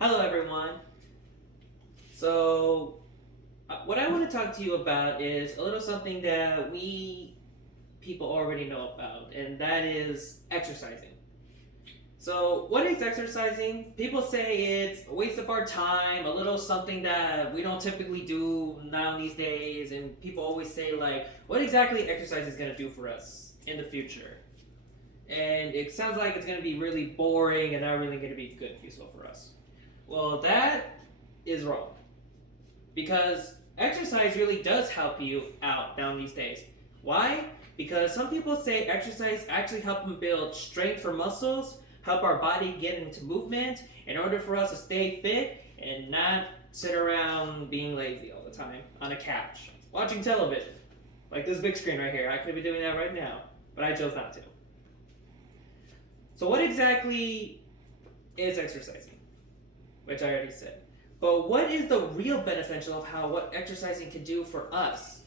Hello, everyone. So, what I want to talk to you about is a little something that we people already know about, and that is exercising. So, what is exercising? People say it's a waste of our time, a little something that we don't typically do now these days, and people always say, like, what exactly exercise is going to do for us in the future? And it sounds like it's going to be really boring and not really going to be good, useful for us. Well, that is wrong. Because exercise really does help you out down these days. Why? Because some people say exercise actually help them build strength for muscles, help our body get into movement in order for us to stay fit and not sit around being lazy all the time on a couch watching television. Like this big screen right here. I could be doing that right now, but I chose not to. So, what exactly is exercising? Which I already said. But what is the real beneficial of how what exercising can do for us?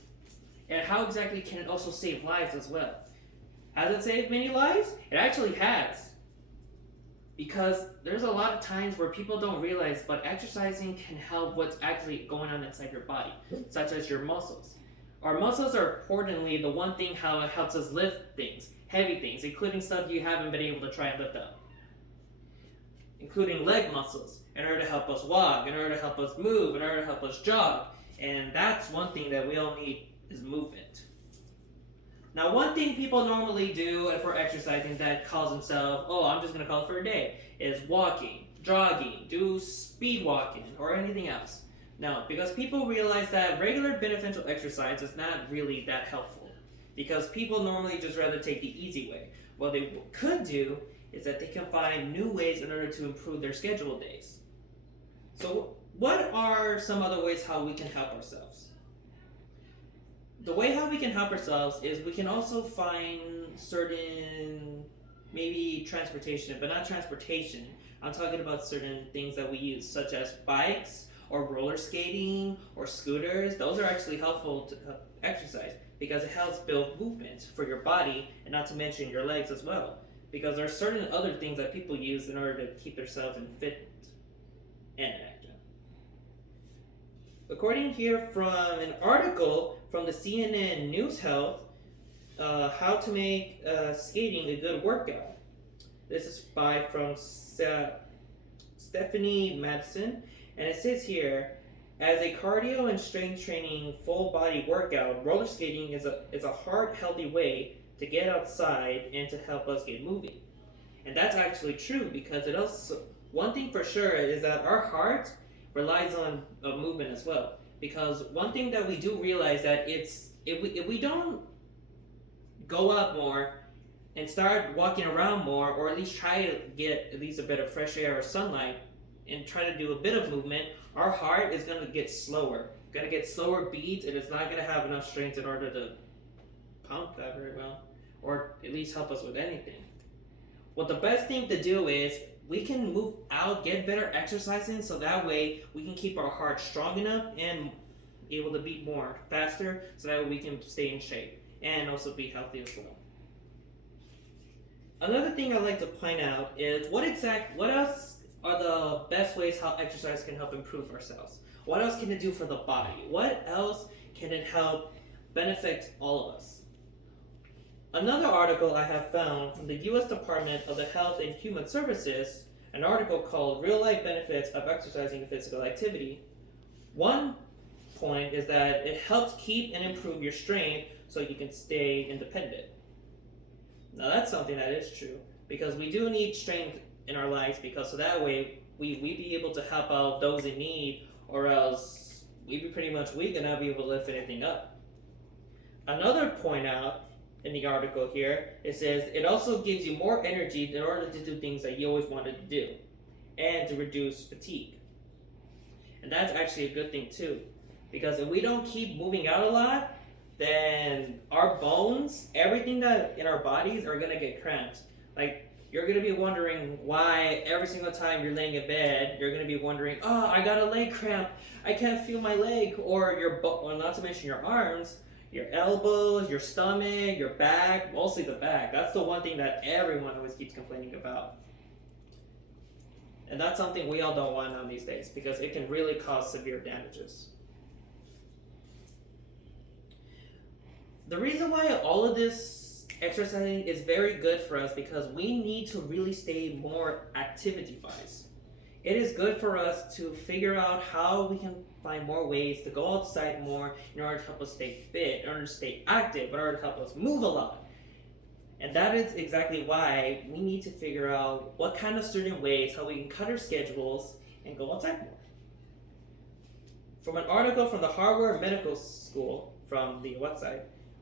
And how exactly can it also save lives as well? Has it saved many lives? It actually has. Because there's a lot of times where people don't realize, but exercising can help what's actually going on inside your body, such as your muscles. Our muscles are importantly the one thing how it helps us lift things, heavy things, including stuff you haven't been able to try and lift up, including leg muscles, in order to help us walk, in order to help us move, in order to help us jog. And that's one thing that we all need is movement. Now, one thing people normally do for exercising that calls themselves, oh, I'm just going to call it for a day, is walking, jogging, do speed walking, or anything else. No, because people realize that regular beneficial exercise is not really that helpful. Because people normally just rather take the easy way. What they could do is that they can find new ways in order to improve their scheduled days. So, what are some other ways how we can help ourselves? The way how we can help ourselves is we can also find certain, maybe transportation, but not transportation. I'm talking about certain things that we use, such as bikes or roller skating or scooters. Those are actually helpful to exercise because it helps build movement for your body and not to mention your legs as well. Because there are certain other things that people use in order to keep themselves in fit and active. According here from an article from the CNN News Health, how to make skating a good workout. This is by from Stephanie Madison, and it says here, as a cardio and strength training full body workout, roller skating is a heart healthy way to get outside and to help us get moving. And that's actually true because it also, one thing for sure is that our heart relies on movement as well. Because one thing that we do realize that it's if we don't go up more and start walking around more, or at least try to get at least a bit of fresh air or sunlight and try to do a bit of movement, our heart is gonna get slower. Gonna get slower beats and it's not gonna have enough strength in order to pump that very well. Or at least help us with anything. What the best thing to do is we can move out, get better exercising, so that way we can keep our heart strong enough and able to beat more faster, so that way we can stay in shape and also be healthy as well. Another thing I'd like to point out is what else are the best ways how exercise can help improve ourselves? What else can it do for the body? What else can it help benefit all of us? Another article I have found from the U.S. Department of the Health and Human Services, an article called Real Life Benefits of Exercising Physical Activity. One point is that it helps keep and improve your strength so you can stay independent. Now that's something that is true because we do need strength in our lives because so that way we be able to help out those in need, or else we'd be pretty much weak and not be able to lift anything up. Another point out in the article here, it says it also gives you more energy in order to do things that you always wanted to do and to reduce fatigue. And that's actually a good thing too, because if we don't keep moving out a lot, then our bones, everything that in our bodies are gonna get cramped. Like you're gonna be wondering why every single time you're laying in bed, you're gonna be wondering, oh, I got a leg cramp, I can't feel my leg, or well, not to mention your arms, your elbows, your stomach, your back, mostly the back. That's the one thing that everyone always keeps complaining about. And that's something we all don't want on these days because it can really cause severe damages. The reason why all of this exercising is very good for us because we need to really stay more activity wise. It is good for us to figure out how we can find more ways to go outside more in order to help us stay fit, in order to stay active, in order to help us move a lot. And that is exactly why we need to figure out what kind of certain ways how we can cut our schedules and go outside more. From an article from the Harvard Medical School from the website,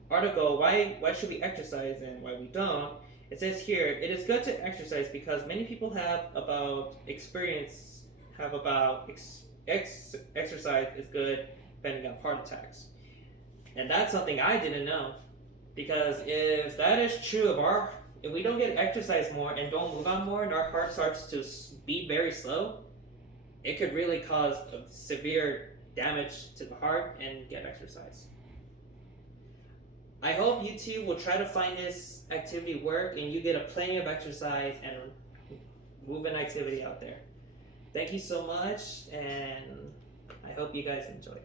article why should we exercise and why we don't, it says here, it is good to exercise because many people exercise is good preventing on heart attacks. And that's something I didn't know. Because if that is true, if we don't get exercise more and don't move on more and our heart starts to beat very slow, it could really cause severe damage to the heart and get exercise. I hope you too will try to find this activity work and you get plenty of exercise and movement activity out there. Thank you so much, and I hope you guys enjoy.